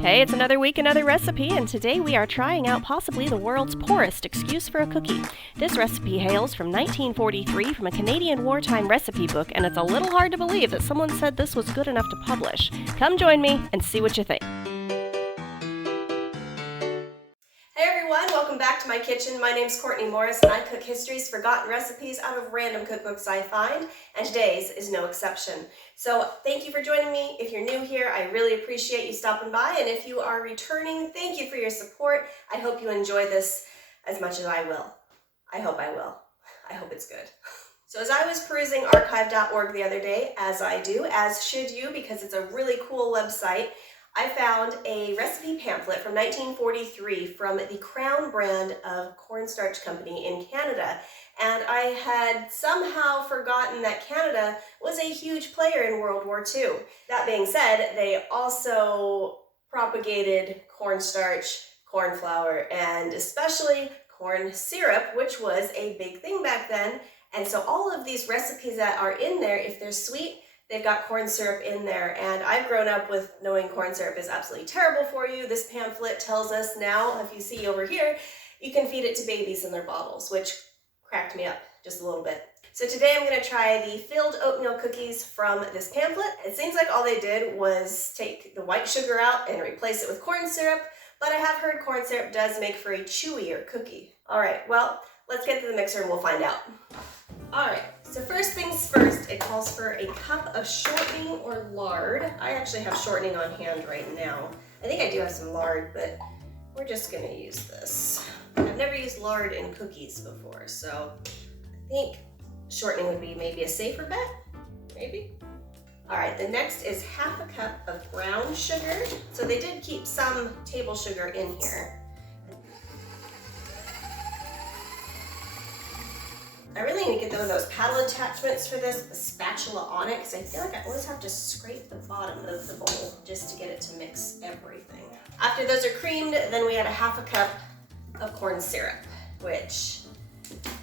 Hey, it's another week, another recipe, and today we are trying out possibly the world's poorest excuse for a cookie. This recipe hails from 1943 from a Canadian Wartime Recipe book, and it's a little hard to believe that someone said this was good enough to publish. Come join me and see what you think. Hey everyone, welcome back to my kitchen. My name's Courtney Morris and I cook history's forgotten recipes out of random cookbooks I find, and today's is no exception. So thank you for joining me. If you're new here, I really appreciate you stopping by, and if you are returning, thank you for your support. I hope you enjoy this as much as I will. I hope I will. I hope it's good. So as I was perusing archive.org the other day, as I do, as should you, because it's a really cool website, I found a recipe pamphlet from 1943 from the Crown brand of cornstarch company in Canada. And I had somehow forgotten that Canada was a huge player in World War II. That being said, they also propagated cornstarch, corn flour, and especially corn syrup, which was a big thing back then. And so all of these recipes that are in there, if they're sweet, they've got corn syrup in there, and I've grown up with knowing corn syrup is absolutely terrible for you. This pamphlet tells us now, if you see over here, you can feed it to babies in their bottles, which cracked me up just a little bit. So today I'm going to try the filled oatmeal cookies from this pamphlet. It seems like all they did was take the white sugar out and replace it with corn syrup, but I have heard corn syrup does make for a chewier cookie. All right, well, let's get to the mixer and we'll find out. Alright, so first things first, it calls for a cup of shortening or lard. I actually have shortening on hand right now. I think I do have some lard, but we're just going to use this. I've never used lard in cookies before, so I think shortening would be maybe a safer bet, maybe. Alright, the next is half a cup of brown sugar. So they did keep some table sugar in here. I really need to get one of those paddle attachments for this, with a spatula on it, because I feel like I always have to scrape the bottom of the bowl just to get it to mix everything. After those are creamed, then we add a half a cup of corn syrup, which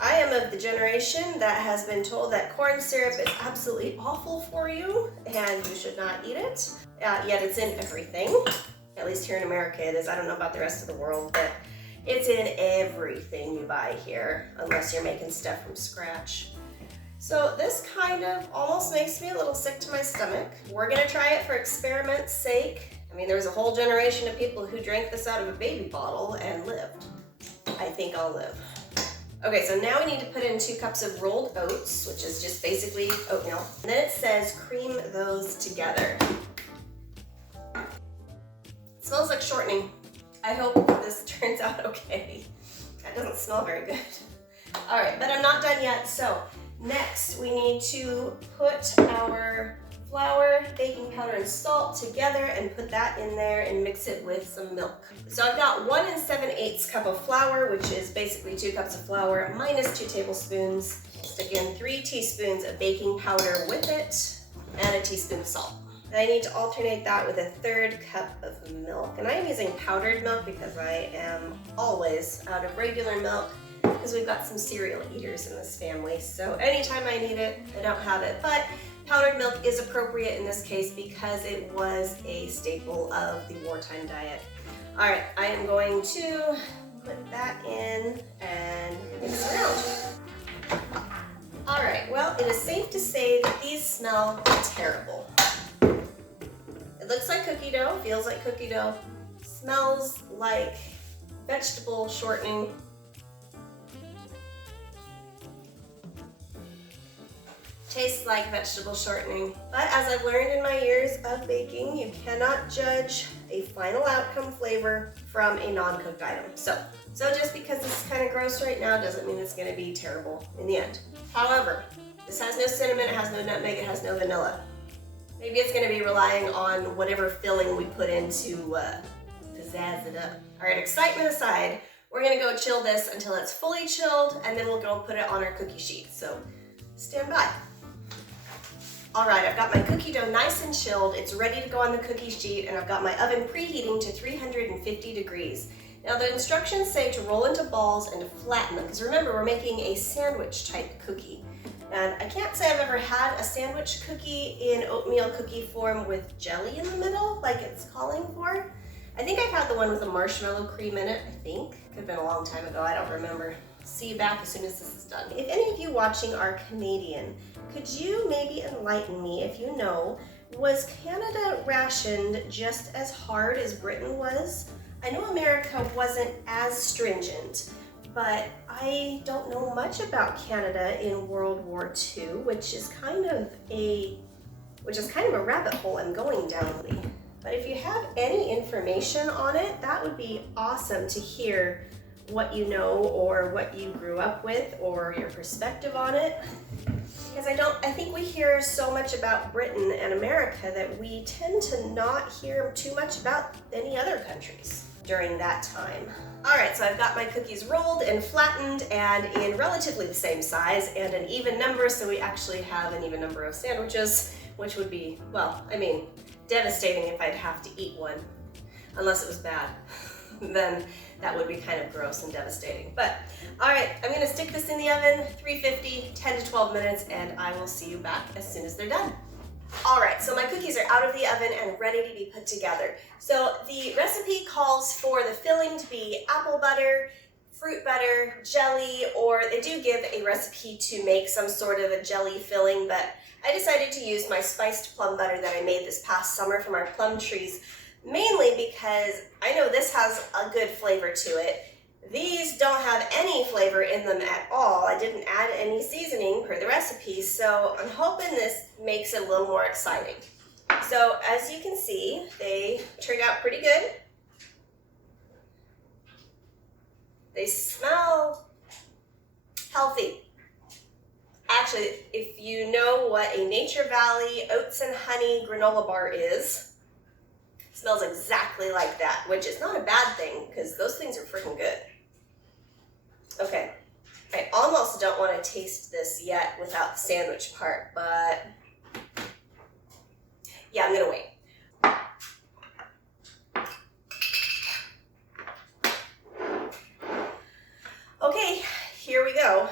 I am of the generation that has been told that corn syrup is absolutely awful for you and you should not eat it. Yet it's in everything. At least here in America it is. I don't know about the rest of the world, but it's in everything you buy here, unless you're making stuff from scratch. So this kind of almost makes me a little sick to my stomach. We're gonna try it for experiment's sake. I mean, there was a whole generation of people who drank this out of a baby bottle and lived. I think I'll live. Okay, so now we need to put in 2 cups of rolled oats, which is just basically oatmeal. And then it says cream those together. It smells like shortening. I hope this turns out okay. That doesn't smell very good. All right, but I'm not done yet. So next we need to put our flour, baking powder, and salt together and put that in there and mix it with some milk. So I've got 1 7/8 cup of flour, which is basically 2 cups of flour minus 2 tablespoons. Stick in 3 teaspoons of baking powder with it and a teaspoon of salt. And I need to alternate that with a 1/3 cup of milk. And I am using powdered milk because I am always out of regular milk because we've got some cereal eaters in this family. So anytime I need it, I don't have it. But powdered milk is appropriate in this case because it was a staple of the wartime diet. All right, I am going to put that in and mix around. All right, well, it is safe to say that these smell terrible. It looks like cookie dough, feels like cookie dough, smells like vegetable shortening. Tastes like vegetable shortening. But as I've learned in my years of baking, you cannot judge a final outcome flavor from a non-cooked item. So just because this is kind of gross right now doesn't mean it's going to be terrible in the end. However, this has no cinnamon, it has no nutmeg, it has no vanilla. Maybe it's going to be relying on whatever filling we put in to pizzazz it up. All right, excitement aside, we're going to go chill this until it's fully chilled, and then we'll go put it on our cookie sheet. So stand by. All right, I've got my cookie dough nice and chilled. It's ready to go on the cookie sheet, and I've got my oven preheating to 350 degrees. Now the instructions say to roll into balls and to flatten them, because remember, we're making a sandwich type cookie. And I can't say I've ever had a sandwich cookie in oatmeal cookie form with jelly in the middle, like it's calling for. I think I've had the one with the marshmallow cream in it, I think. Could have been a long time ago, I don't remember. See you back as soon as this is done. If any of you watching are Canadian, could you maybe enlighten me if you know, was Canada rationed just as hard as Britain was? I know America wasn't as stringent, but I don't know much about Canada in World War II, which is kind of a rabbit hole I'm going down lately. But if you have any information on it, that would be awesome to hear what you know or what you grew up with or your perspective on it. Because I think we hear so much about Britain and America that we tend to not hear too much about any other countries during that time. All right, so I've got my cookies rolled and flattened and in relatively the same size and an even number, so we actually have an even number of sandwiches, which would be, well, I mean, devastating if I'd have to eat one, unless it was bad. Then that would be kind of gross and devastating. But all right, I'm gonna stick this in the oven, 350, 10 to 12 minutes, and I will see you back as soon as they're done. All right, so my cookies are out of the oven and ready to be put together. So the recipe calls for the filling to be apple butter, fruit butter, jelly, or they do give a recipe to make some sort of a jelly filling, but I decided to use my spiced plum butter that I made this past summer from our plum trees, mainly because I know this has a good flavor to it. These don't have any flavor in them at all. I didn't add any seasoning per the recipe, so I'm hoping this makes it a little more exciting. So as you can see, they turned out pretty good. They smell healthy. Actually, if you know what a Nature Valley oats and honey granola bar is, it smells exactly like that, which is not a bad thing because those things are freaking good. Okay, I almost don't want to taste this yet without the sandwich part, but yeah, I'm gonna wait. Okay, here we go.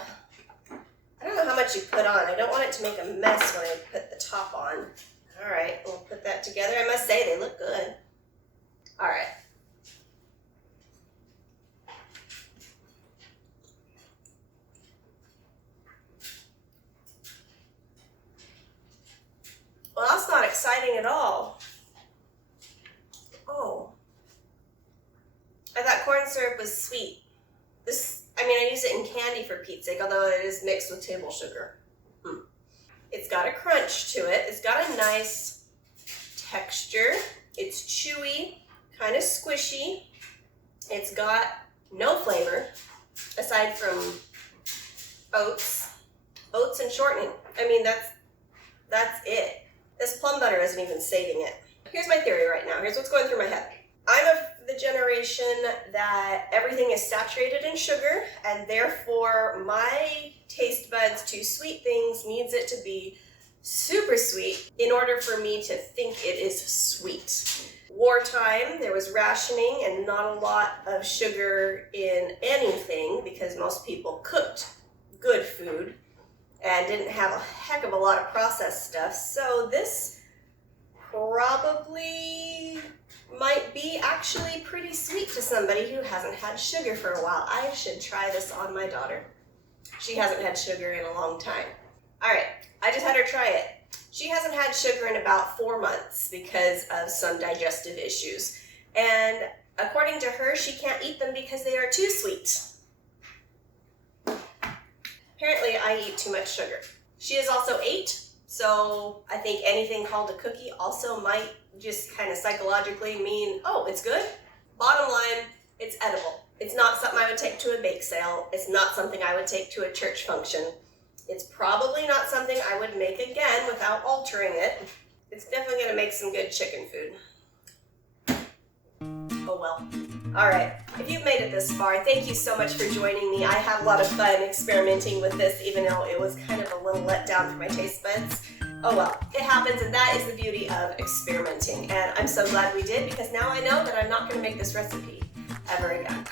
I don't know how much you put on. I don't want it to make a mess when I put the top on. All right, we'll put that together. I must say, they look good. All right. Well, that's not exciting at all. Oh. I thought corn syrup was sweet. I use it in candy for Pete's sake, although it is mixed with table sugar. It's got a crunch to it. It's got a nice texture. It's chewy, kind of squishy. It's got no flavor, aside from oats and shortening. That's it. This plum butter isn't even saving it. Here's my theory right now. Here's what's going through my head. I'm of the generation that everything is saturated in sugar, and therefore my taste buds to sweet things needs it to be super sweet in order for me to think it is sweet. Wartime, there was rationing and not a lot of sugar in anything because most people cooked good food and didn't have a heck of a lot of processed stuff. So this probably might be actually pretty sweet to somebody who hasn't had sugar for a while. I should try this on my daughter. She hasn't had sugar in a long time. All right, I just had her try it. She hasn't had sugar in about 4 months because of some digestive issues. And according to her, she can't eat them because they are too sweet. Apparently, I eat too much sugar. She is also 8, so I think anything called a cookie also might just kind of psychologically mean, oh, it's good. Bottom line, it's edible. It's not something I would take to a bake sale. It's not something I would take to a church function. It's probably not something I would make again without altering it. It's definitely gonna make some good chicken food. Oh well. All right, if you've made it this far, thank you so much for joining me. I had a lot of fun experimenting with this, even though it was kind of a little letdown for my taste buds. Oh well, it happens, and that is the beauty of experimenting. And I'm so glad we did, because now I know that I'm not gonna make this recipe ever again.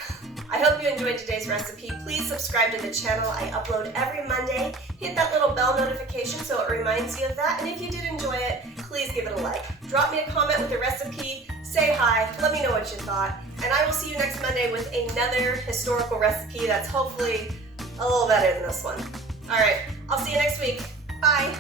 I hope you enjoyed today's recipe. Please subscribe to the channel. I upload every Monday. Hit that little bell notification so it reminds you of that. And if you did enjoy it, please give it a like. Drop me a comment with a recipe, say hi, let me know what you thought, and I will see you next Monday with another historical recipe that's hopefully a little better than this one. All right, I'll see you next week. Bye.